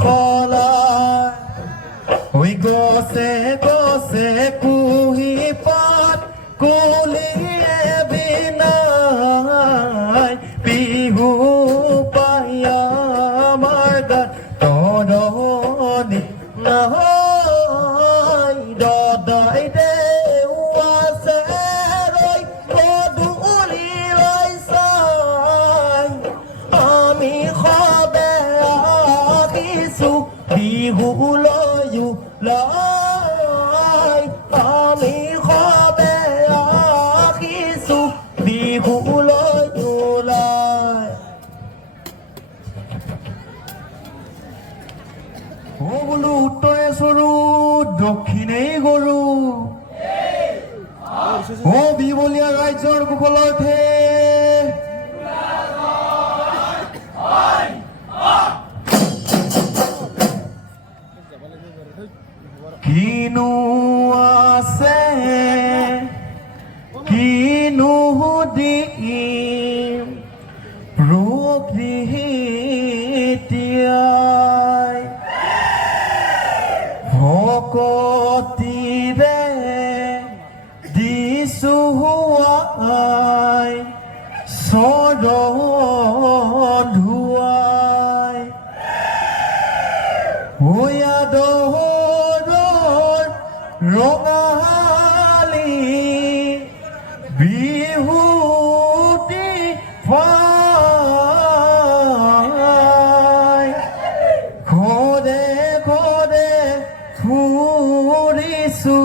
খলাই ঐ গছে গছে কুহি পাত কুলিয়ে বিনাই বিহু পাই আমাৰ গাত তৰণি নহয় দদাই দেউ আছে ৰৈ পদূলি লৈ চাই আমি সবে আহিছো বিহুলৈ ওলাই আমি সবে আহিছো বিহুলৈ ওলাই বোলো উত্তৰে চৰু দক্ষিণেই গৰু বিবলীয়া ৰাজ্যৰ কুশলৰ্থে কিনো আছে কিনো দিম প্ৰকৃতিয়াই ভকতিৰে দিছো হোৱাই চৰণ ধুৱাই দহৰৰ ৰঙালী বিহুতি ফাই ঘৰে ঘৰে ফুৰিছো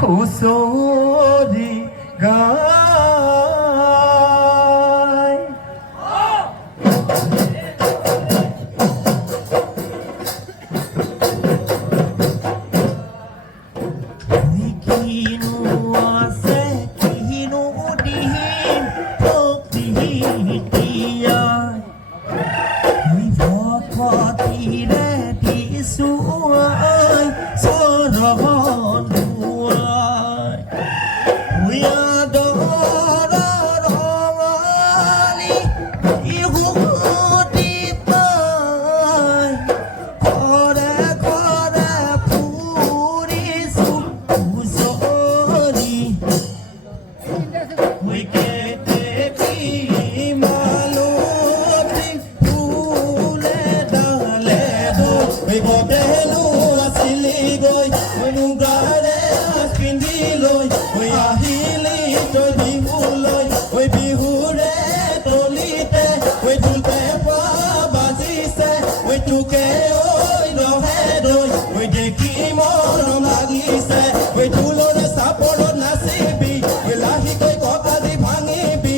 হুঁচৰি গাই কিনো আছে কিনো দিম প্ৰকৃতিয়াই ভকতিৰে দিছো চৰণ ধুৱাই ৰঙালী বিহুতি পাই ঘৰে ঘৰে ফুৰিছো হুঁচৰি মালতী ফুলে ডালে ববেলো আছিলি গৈ মুগাৰে পিন্ধি লৈ আহিলি তই বিহুলৈ বিহুৰে তলিতে ঢোল পেঁপা বাজিছে তোকে ৰহে দৈ দেখি মৰম লাগিছে ঢোলৰে চাপৰত নাচিবি লাহিকৈ ককালি ভাঙিবি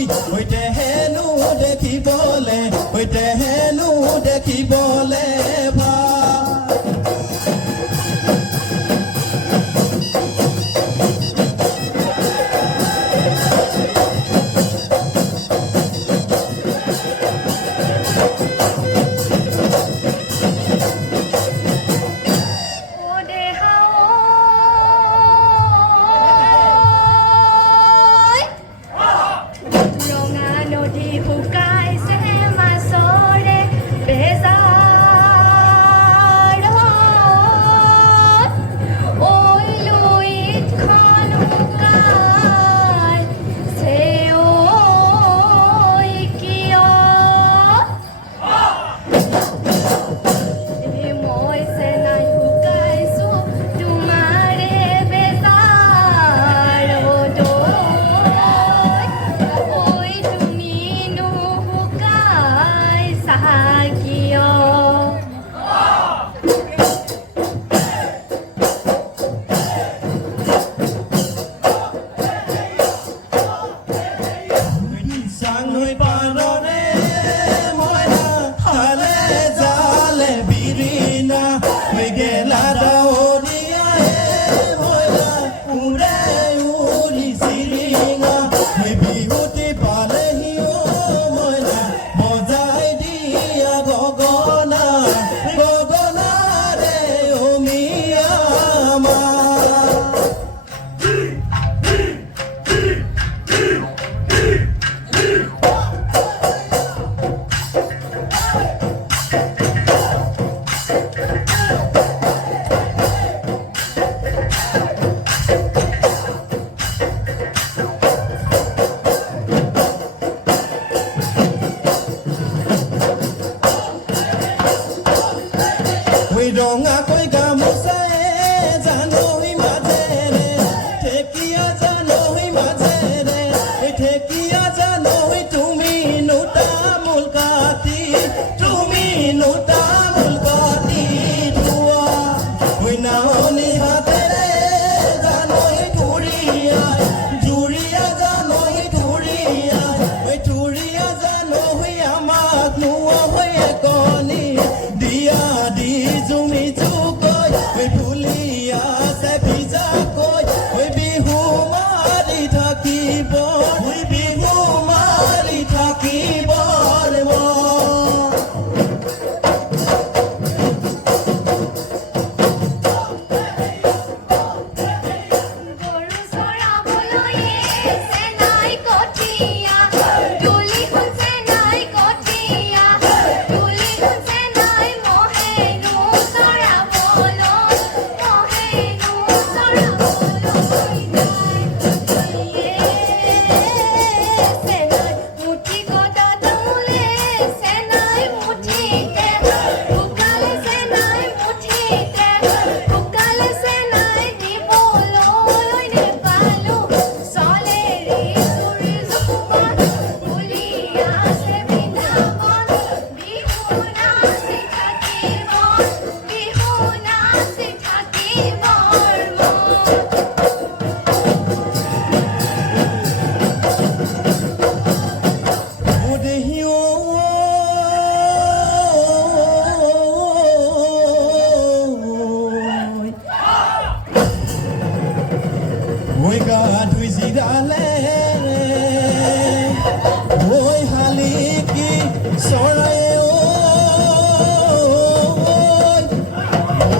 হেনো দেখিবলে হেনো দেখিবলে oi ga dhui zirale oi haliki sorai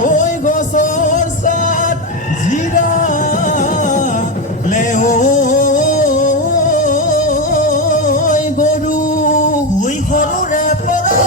oi gosor sat zira le oi goru oi horu re pora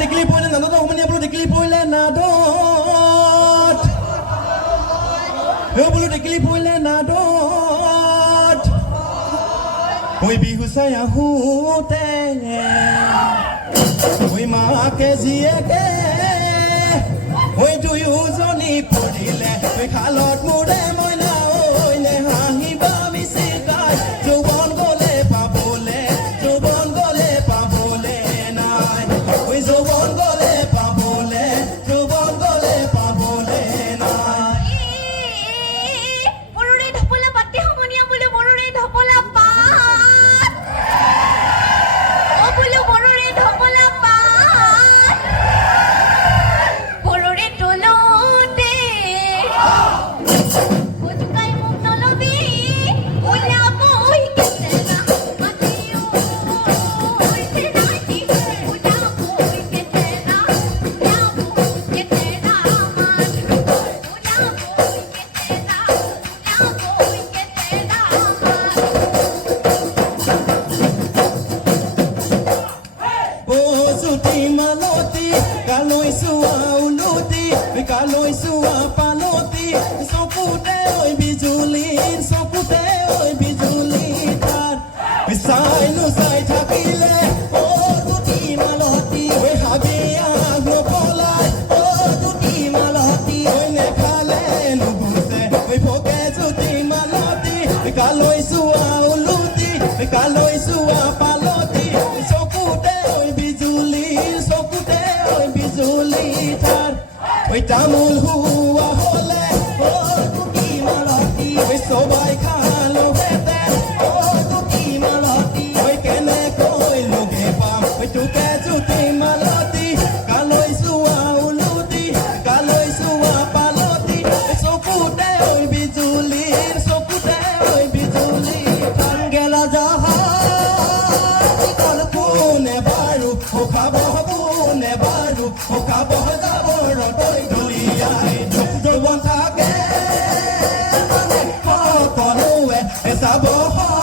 টেকেলি পৰিলে নাদত সমনীয়া বোলো টেকেলি পৰিলে নাদত বোলো টেকেলি পৰিলে নাদত ঐ বিহু চাই আহোঁতে ঐ মাকে জীয়েকে ঐ দুয়োজনী পৰিলে ঐ খালত মোৰে মইনা ঐ নে হাঁহিবা মিচিকাই যৌৱন গ'লে পাবলে নাই ঐ যৌৱন গ'লে পাবলে নাই বৰৰে ঢপলা পাতে সমনীয়া বোলে বৰৰে ঢপলা পাত অ বোলে বৰৰে ঢপলা পাত বৰৰে তলতে ওজুকাই মোক নলবি ওলাবই কেতেনা মাতিও হৈছে নাকি ওলাবই কেতেনা ওলাবই কেতেনা মান ওলাবই কেতেনা ওলাবই কেতেনা মান ও জুতি মালতি কালৈ চোৱা উলতি কালৈ চোৱা পালতি চকুতে ঐ বিজুলি তাত চাইনো চাই থাকিলে ও জুতি মালতি ঐ হাবি আগ নপলাই ও জুতি মালতি ঐ নেখালে নুগুচে ঐ ভোকে জুতি মালতি কালৈ চোৱা উলতি কালৈ চোৱা পালতি চকুতে ঐ বিজুলি তাত ঐ তামোল হুৱা হ'লে ও জুতি মালতি ঐ সবাই খালো হেতে ও জুতি মালতি ঐ কেনেকৈ লগে পাম ঐ তোকে জুতি মালতি কালৈ চোৱা উলতি কালৈ চোৱা পালতি চকুতে ঐ বিজুলি তাত গেলা জাহাজ কোনে বাৰু খাব কোনে বাৰু খাব যাবৰ তই দলিয়াই যৌৱন থাকে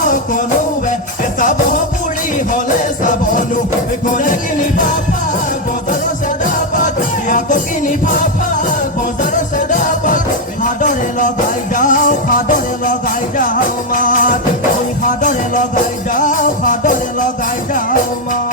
সকলোৱে চাব পুৰি হ'লে চাবনো ঘৰে কিনি পাপা বজাৰৰ চেদাপাত আকৌ কিনি পাপা বজাৰৰ চেদাপাত হাদৰে লগাই যাওঁ মাত সাদৰে লগাই যাওঁ মাত